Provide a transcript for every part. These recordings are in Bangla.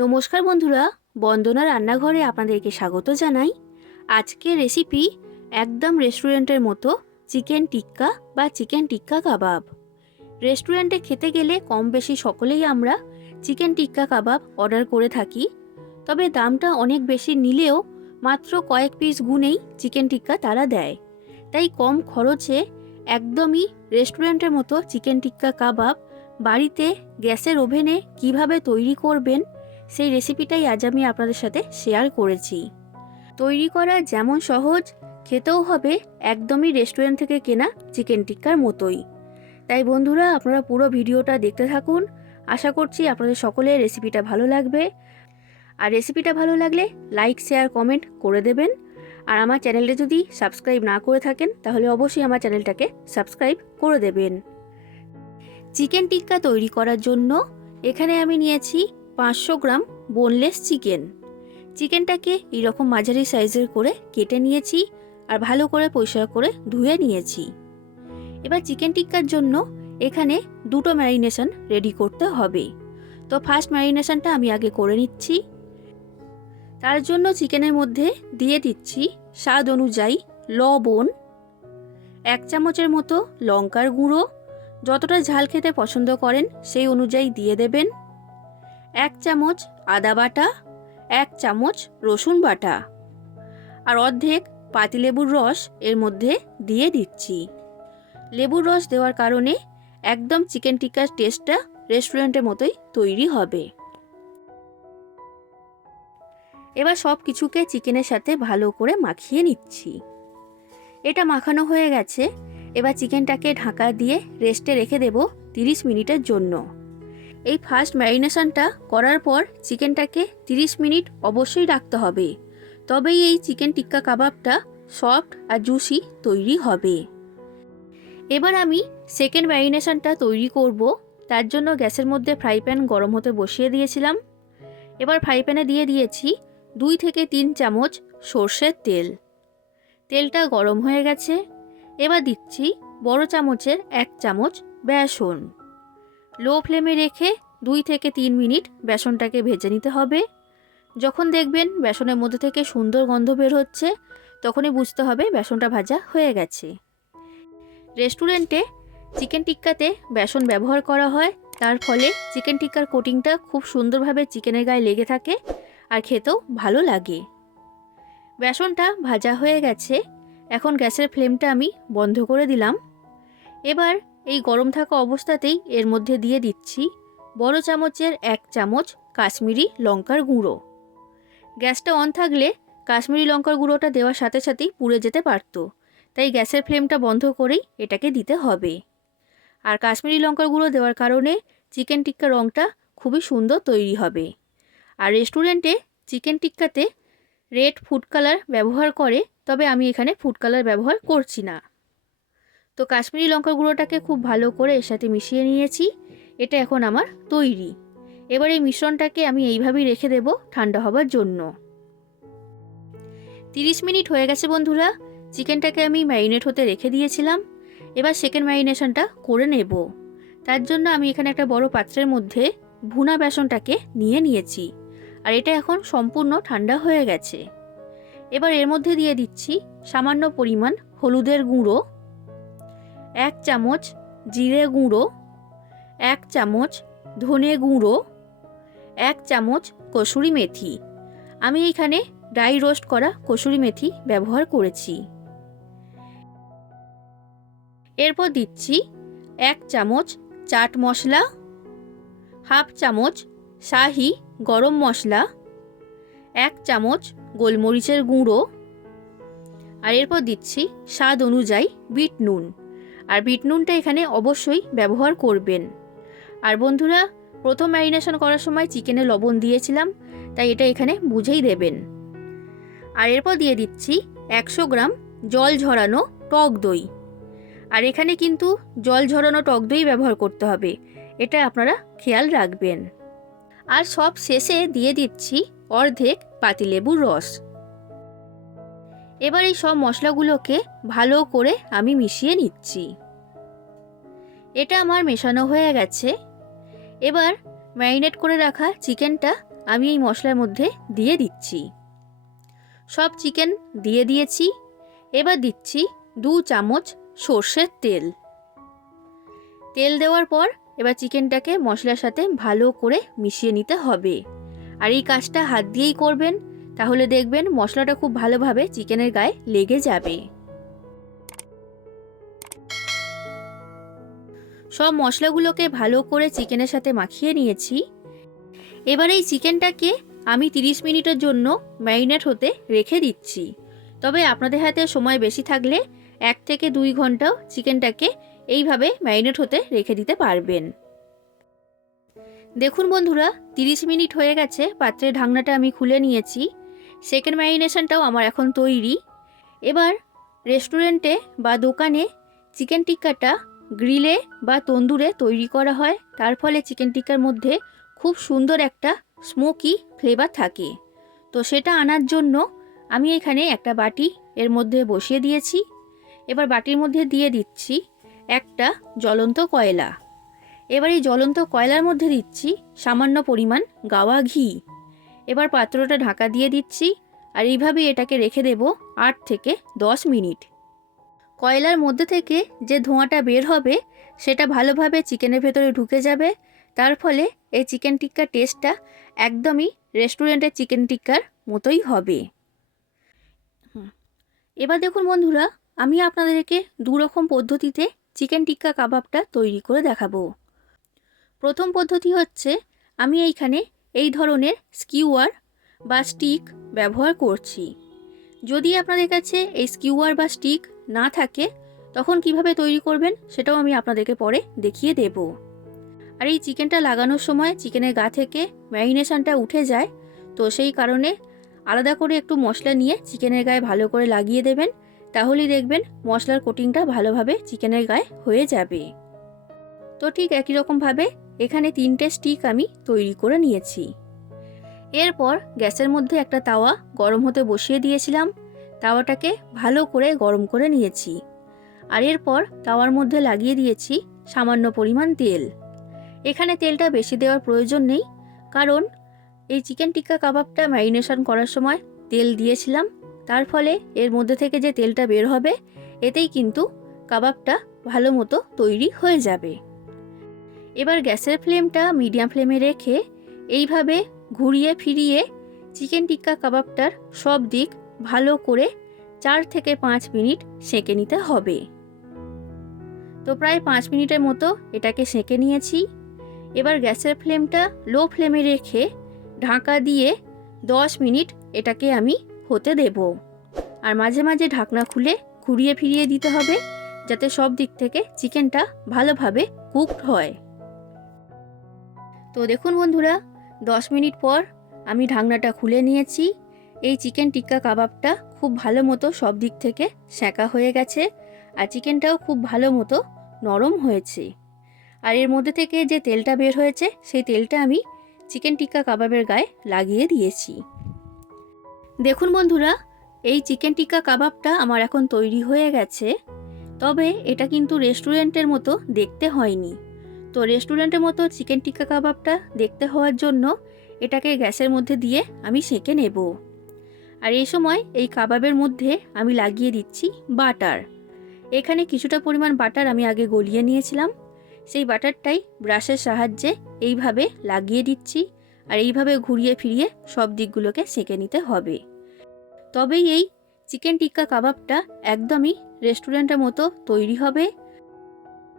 নমস্কার বন্ধুরা, বন্দনা রান্নাঘরে আপনাদেরকে স্বাগত জানাই। আজকের রেসিপি একদম রেস্টুরেন্টের মতো চিকেন টিক্কা বা চিকেন টিক্কা কাবাব রেস্টুরেন্টে খেতে গেলে কম বেশি সকলেই আমরা চিকেন টিক্কা কাবাব অর্ডার করে থাকি, তবে দামটা অনেক বেশি নিলেও মাত্র কয়েক পিস গুনেই চিকেন টিক্কা তারা দেয়। তাই কম খরচে একদমই রেস্টুরেন্টের মতো চিকেন টিক্কা কাবাব বাড়িতে গ্যাসের ওভেনে কীভাবে তৈরি করবেন সেই রেসিপিটাই আজ আমি আপনাদের সাথে শেয়ার করেছি। তৈরি করা যেমন সহজ, খেতেও হবে একদমই রেস্টুরেন্ট থেকে কেনা চিকেন টিক্কার মতোই। তাই বন্ধুরা, আপনারা পুরো ভিডিওটা দেখতে থাকুন। আশা করছি আপনাদের সকলের রেসিপিটা ভালো লাগবে। আর রেসিপিটা ভালো লাগলে লাইক শেয়ার কমেন্ট করে দেবেন। আর আমার চ্যানেলটা যদি সাবস্ক্রাইব না করে থাকেন, তাহলে অবশ্যই আমার চ্যানেলটাকে সাবস্ক্রাইব করে দেবেন। চিকেন টিক্কা তৈরি করার জন্য এখানে আমি নিয়েছি পাঁচশো গ্রাম বোনলেস চিকেন চিকেনটাকে এইরকম মাঝারি সাইজের করে কেটে নিয়েছি আর ভালো করে পরিষ্কার করে ধুয়ে নিয়েছি। এবার চিকেন টিক্কার জন্য এখানে দুটো ম্যারিনেশন রেডি করতে হবে। তো ফার্স্ট ম্যারিনেশনটা আমি আগে করে নিচ্ছি। তার জন্য চিকেনের মধ্যে দিয়ে দিচ্ছি স্বাদ অনুযায়ী লবণ, এক চামচের মতো লঙ্কার গুঁড়ো, যতটা ঝাল খেতে পছন্দ করেন সেই অনুযায়ী দিয়ে দেবেন। এক চামচ আদা বাটা, এক চামচ রসুন বাটা আর অর্ধেক পাতিলেবুর রস এর মধ্যে দিয়ে দিচ্ছি। লেবুর রস দেওয়ার কারণে একদম চিকেন টিক্কার টেস্টটা রেস্টুরেন্টের মতোই তৈরি হবে। এবার সব কিছুকে চিকেনের সাথে ভালো করে মাখিয়ে নিচ্ছি। এটা মাখানো হয়ে গেছে। এবার চিকেনটাকে ঢাকা দিয়ে রেস্টে রেখে দেব তিরিশ মিনিটের জন্য। এই ফার্স্ট ম্যারিনেশনটা করার পর চিকেনটাকে 30 মিনিট অবশ্যই রাখতে হবে। তবেই এই চিকেন টিক্কা কাবাবটা সফট আর জুসি তৈরি হবে। এবার আমি সেকেন্ড ম্যারিনেশনটা তৈরি করব। তার জন্য গ্যাসের মধ্যে ফ্রাই প্যান গরম হতে বসিয়ে দিয়েছিলাম। এবার ফ্রাই প্যানে দিয়ে দিয়েছি দুই থেকে তিন চামচ সর্ষের তেল। তেলটা গরম হয়ে গেছে। এবার দিচ্ছি বড় চামচের এক চামচ বেসন। লো ফ্লেমে রেখে দুই থেকে তিন মিনিট বেসনটাকে ভেজে নিতে হবে। যখন দেখবেন বেসনের মধ্যে থেকে সুন্দর গন্ধ বের হচ্ছে, তখনই বুঝতে হবে বেসনটা ভাজা হয়ে গেছে। রেস্টুরেন্টে চিকেন টিক্কাতে বেসন ব্যবহার করা হয়, তার ফলে চিকেন টিক্কার কোটিংটা খুব সুন্দরভাবে চিকেনের গায়ে লেগে থাকে আর খেতেও ভালো লাগে। বেসনটা ভাজা হয়ে গেছে, এখন গ্যাসের ফ্লেমটা আমি বন্ধ করে দিলাম। এবার এই গরম থাকা অবস্থাতেই এর মধ্যে দিয়ে দিচ্ছি বড় চামচের এক চামচ কাশ্মীরি লঙ্কার গুঁড়ো। গ্যাসটা অন থাকলে কাশ্মীরি লঙ্কার গুঁড়োটা দেওয়ার সাথে সাথেই পুড়ে যেতে পারত, তাই গ্যাসের ফ্লেমটা বন্ধ করেই এটাকে দিতে হবে। আর কাশ্মীরি লঙ্কার গুঁড়ো দেওয়ার কারণে চিকেন টিক্কা রঙটা খুবই সুন্দর তৈরি হবে। আর রেস্টুরেন্টে চিকেন টিক্কাতে রেড ফুড কালার ব্যবহার করে, তবে আমি এখানে ফুড কালার ব্যবহার করছি না। তো কাশ্মীরি লঙ্কা গুঁড়োটাকে খুব ভালো করে এর সাথে মিশিয়ে নিয়েছি। এটা এখন আমার তৈরি। এবার এই মিশ্রণটাকে আমি এইভাবেই রেখে দেব ঠান্ডা হবার জন্য। তিরিশ মিনিট হয়ে গেছে বন্ধুরা। চিকেনটাকে আমি ম্যারিনেট হতে রেখে দিয়েছিলাম। এবার সেকেন্ড ম্যারিনেশনটা করে নেব। তার জন্য আমি এখানে একটা বড় পাত্রের মধ্যে ভুনা বেসনটাকে নিয়ে নিয়েছি। আর এটা এখন সম্পূর্ণ ঠান্ডা হয়ে গেছে। এবার এর মধ্যে দিয়ে দিচ্ছি সামান্য পরিমাণ হলুদের গুঁড়ো। এক চামচ জিরে গুঁড়ো, এক চামচ ধনে গুঁড়ো, এক চামচ কসুরি মেথি। আমি এখানে ড্রাই রোস্ট করা কসুরি মেথি ব্যবহার করেছি। এরপর দিচ্ছি এক চামচ চাট মশলা, হাফ চামচ শাহি গরম মশলা, এক চামচ গোলমরিচের গুঁড়ো। আর এরপর দিচ্ছি স্বাদ অনুযায়ী বিট নুন। আর বিট নুনটা এখানে অবশ্যই ব্যবহার করবেন। আর বন্ধুরা, প্রথম ম্যারিনেশন করার সময় চিকেনে লবণ দিয়েছিলাম, তাই এটা এখানে বুঝেই দেবেন। আর এরপর দিয়ে দিচ্ছি একশো গ্রাম জল ঝরানো টক দই। আর এখানে কিন্তু জল ঝরানো টক দই ব্যবহার করতে হবে, এটা আপনারা খেয়াল রাখবেন। আর সব শেষে দিয়ে দিচ্ছি অর্ধেক পাতিলেবুর রস। এবার এই সব মশলাগুলোকে ভালো করে আমি মিশিয়ে নিচ্ছি। এটা আমার মেশানো হয়ে গেছে। এবার ম্যারিনেট করে রাখা চিকেনটা আমি এই মশলার মধ্যে দিয়ে দিচ্ছি। সব চিকেন দিয়ে দিয়েছি। এবার দিচ্ছি দু চামচ সর্ষের তেল। তেল দেওয়ার পর এবার চিকেনটাকে মশলার সাথে ভালো করে মিশিয়ে নিতে হবে। আর এই কাজটা হাত দিয়েই করবেন, তাহলে দেখবেন মশলাটা খুব ভালোভাবে চিকেনের গায়ে লেগে যাবে। সব মশলাগুলোকে ভালো করে চিকেনের সাথে মাখিয়ে নিয়েছি। এবার এই চিকেনটাকে আমি 30 মিনিটের জন্য ম্যারিনেট হতে রেখে দিচ্ছি। তবে আপনাদের হাতে সময় বেশি থাকলে এক থেকে দুই ঘন্টাও চিকেনটাকে এইভাবে ম্যারিনেট হতে রেখে দিতে পারবেন। দেখুন বন্ধুরা 30 মিনিট হয়ে গেছে, পাত্রের ঢাকনাটা আমি খুলে নিয়েছি। সেকেন্ড ম্যারিনেশনটাও আমার এখন তৈরি। এবার রেস্টুরেন্টে বা দোকানে চিকেন টিক্কাটা গ্রিলে বা তন্দুরে তৈরি করা হয়। তার ফলে চিকেন টিক্কার মধ্যে খুব সুন্দর একটা স্মোকি ফ্লেভার থাকে। তো সেটা আনার জন্য আমি এখানে একটা বাটি এর মধ্যে বসিয়ে দিয়েছি। এবার বাটির মধ্যে দিয়ে দিচ্ছি একটা জ্বলন্ত কয়লা। এবার এই জ্বলন্ত কয়লার মধ্যে দিচ্ছি সামান্য পরিমাণ গাওয়া ঘি। এবার পাত্রটা ঢাকা দিয়ে দিচ্ছি আর এইভাবে এটাকে রেখে দেব আট থেকে দশ মিনিট। কয়লার মধ্যে থেকে যে ধোঁয়াটা বের হবে, সেটা ভালোভাবে চিকেনের ভেতরে ঢুকে যাবে। তার ফলে এই চিকেন টিক্কার টেস্টটা একদমই রেস্টুরেন্টের চিকেন টিক্কার মতোই হবে। এবার দেখুন বন্ধুরা, আমি আপনাদেরকে দু রকম পদ্ধতিতে চিকেন টিক্কা কাবাবটা তৈরি করে দেখাবো। প্রথম পদ্ধতি হচ্ছে, আমি এইখানে এই ধরনের স্কিউয়ার বা স্টিক ব্যবহার করছি। যদি আপনাদের কাছে এই স্কিউয়ার বা স্টিক না থাকে, তখন কীভাবে তৈরি করবেন সেটাও আমি আপনাদেরকে পরে দেখিয়ে দেব। আর এই চিকেনটা লাগানোর সময় চিকেনের গা থেকে ম্যারিনেশনটা উঠে যায়, তো সেই কারণে আলাদা করে একটু মশলা নিয়ে চিকেনের গায়ে ভালো করে লাগিয়ে দেবেন, তাহলেই দেখবেন মশলার কোটিংটা ভালোভাবে চিকেনের গায়ে হয়ে যাবে। তো ঠিক একই রকমভাবে এখানে তিনটে স্টিক আমি তৈরি করে নিয়েছি। এরপর গ্যাসের মধ্যে একটা তাওয়া গরম হতে বসিয়ে দিয়েছিলাম। তাওয়াটাকে ভালো করে গরম করে নিয়েছি। আর এরপর তাওয়ার মধ্যে লাগিয়ে দিয়েছি সামান্য পরিমাণ তেল। এখানে তেলটা বেশি দেওয়ার প্রয়োজন নেই, কারণ এই চিকেন টিক্কা কাবাবটা ম্যারিনেশন করার সময় তেল দিয়েছিলাম। তার ফলে এর মধ্যে থেকে যে তেলটা বের হবে, এতেই কিন্তু কাবাবটা ভালো মতো তৈরি হয়ে যাবে। এবার গ্যাসের ফ্লেমটা মিডিয়াম ফ্লেমে রেখে এইভাবে ঘুরিয়ে ফিরিয়ে চিকেন টিক্কা কাবাবটার সব দিক ভালো করে চার থেকে পাঁচ মিনিট সেঁকে নিতে হবে। তো প্রায় পাঁচ মিনিটের মতো এটাকে সেঁকে নিয়েছি। এবার গ্যাসের ফ্লেমটা লো ফ্লেমে রেখে ঢাকা দিয়ে দশ মিনিট এটাকে আমি হতে দেব। আর মাঝে মাঝে ঢাকনা খুলে ঘুরিয়ে ফিরিয়ে দিতে হবে যাতে সব দিক থেকে চিকেনটা ভালোভাবে কুকড হয়। তো দেখুন বন্ধুরা, দশ মিনিট পর আমি ঢাকনাটা খুলে নিয়েছি। এই চিকেন টিক্কা কাবাবটা খুব ভালো মতো সব দিক থেকে সেঁকা হয়ে গেছে আর চিকেনটাও খুব ভালো মতো নরম হয়েছে। আর এর মধ্যে থেকে যে তেলটা বের হয়েছে, সেই তেলটা আমি চিকেন টিক্কা কাবাবের গায়ে লাগিয়ে দিয়েছি। দেখুন বন্ধুরা, এই চিকেন টিক্কা কাবাবটা আমার এখন তৈরি হয়ে গেছে। তবে এটা কিন্তু রেস্টুরেন্টের মতো দেখতে হয়নি। তো রেস্টুরেন্টের মতো চিকেন টিক্কা কাবাবটা দেখতে হওয়ার জন্য এটাকে গ্যাসের মধ্যে দিয়ে আমি সেঁকে নেব। আর এই সময় এই কাবাবের মধ্যে আমি লাগিয়ে দিচ্ছি বাটার। এখানে কিছুটা পরিমাণ বাটার আমি আগে গলিয়ে নিয়েছিলাম। সেই বাটারটাই ব্রাশের সাহায্যে এইভাবে লাগিয়ে দিচ্ছি আর এইভাবে ঘুরিয়ে ফিরিয়ে সব দিকগুলোকে সেঁকে নিতে হবে। তবেই এই চিকেন টিক্কা কাবাবটা একদমই রেস্টুরেন্টের মতো তৈরি হবে।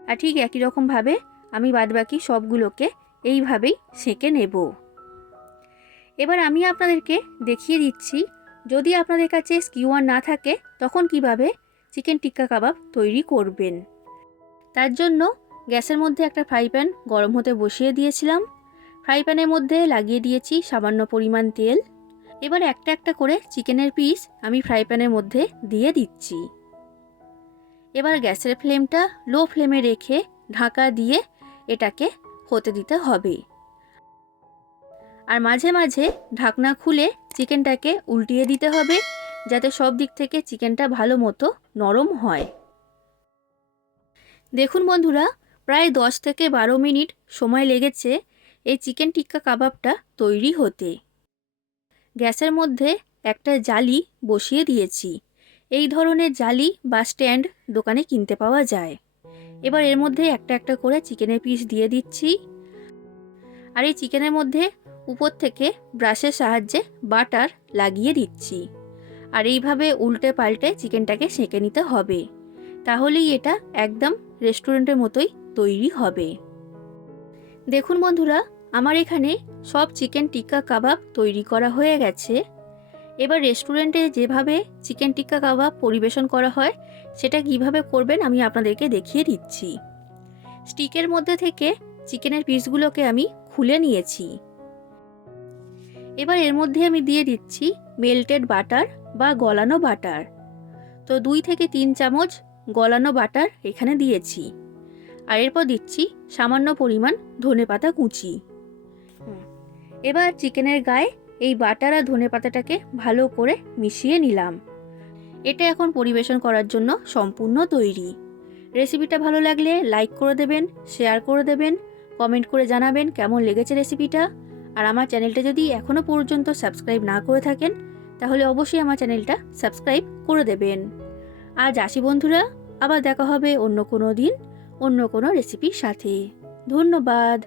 আর ঠিক একই রকমভাবে আমি বাদবাকি সবগুলোকে এইভাবেই সেঁকে নেব। এবার আমি আপনাদেরকে দেখিয়ে দিচ্ছি যদি আপনাদের কাছে স্কিওয়ার না থাকে, তখন কীভাবে? চিকেন টিক্কা কাবাব তৈরি করবেন। তার জন্য গ্যাসের মধ্যে একটা ফ্রাই প্যান গরম হতে বসিয়ে দিয়েছিলাম। ফ্রাই প্যানের মধ্যে লাগিয়ে দিয়েছি সামান্য পরিমাণ তেল। এবার একটা একটা করে চিকেনের পিস আমি ফ্রাই প্যানের মধ্যে দিয়ে দিচ্ছি। এবার গ্যাসের ফ্লেমটা লো ফ্লেমে রেখে ঢাকা দিয়ে এটাকে হতে দিতে হবে। আর মাঝে মাঝে ঢাকনা খুলে চিকেনটাকে উল্টিয়ে দিতে হবে যাতে সব দিক থেকে চিকেনটা ভালো মতো নরম হয়। দেখুন বন্ধুরা, প্রায় দশ থেকে বারো মিনিট সময় লেগেছে এই চিকেন টিক্কা কাবাবটা তৈরি হতে। গ্যাসের মধ্যে একটা জালি বসিয়ে দিয়েছি। এই ধরনের জালি বা স্ট্যান্ড দোকানে কিনতে পাওয়া যায়। এবার এর মধ্যে একটা একটা করে চিকেনের পিস দিয়ে দিচ্ছি। আর এই চিকেনের মধ্যে উপর থেকে ব্রাশের সাহায্যে বাটার লাগিয়ে দিচ্ছি। আর এইভাবে উল্টে পাল্টে চিকেনটাকে সেঁকে নিতে হবে। তাহলেই এটা একদম রেস্টুরেন্টের মতোই তৈরি হবে। দেখুন বন্ধুরা, আমার এখানে সব চিকেন টিক্কা কাবাব তৈরি করা হয়ে গেছে। এবার রেস্টুরেন্টে যেভাবে চিকেন টিক্কা কাবাব পরিবেশন করা হয়, সেটা কীভাবে করবেন আমি আপনাদেরকে দেখিয়ে দিচ্ছি। স্টিকের মধ্যে থেকে চিকেনের পিসগুলোকে আমি খুলে নিয়েছি। এবার এর মধ্যে আমি দিয়ে দিচ্ছি মেল্টেড বাটার বা গলানো বাটার তো দুই থেকে তিন চামচ গলানো বাটার এখানে দিয়েছি। আর এরপর দিচ্ছি সামান্য পরিমাণ ধনেপাতা কুচি। এবার চিকেনের গায়ে এই বাটার আর ধনে পাতাটাকে ভালো করে মিশিয়ে নিলাম। এটা এখন পরিবেশন করার জন্য সম্পূর্ণ তৈরি। রেসিপিটা ভালো লাগলে লাইক করে দেবেন শেয়ার করে দেবেন কমেন্ট করে জানাবেন কেমন লেগেছে রেসিপিটা। আর আমার চ্যানেলটা যদি এখনও পর্যন্ত সাবস্ক্রাইব না করে থাকেন, তাহলে অবশ্যই আমার চ্যানেলটা সাবস্ক্রাইব করে দেবেন। আজ আসি বন্ধুরা, আবার দেখা হবে অন্য কোনো দিন, অন্য কোনো রেসিপির সাথে। ধন্যবাদ।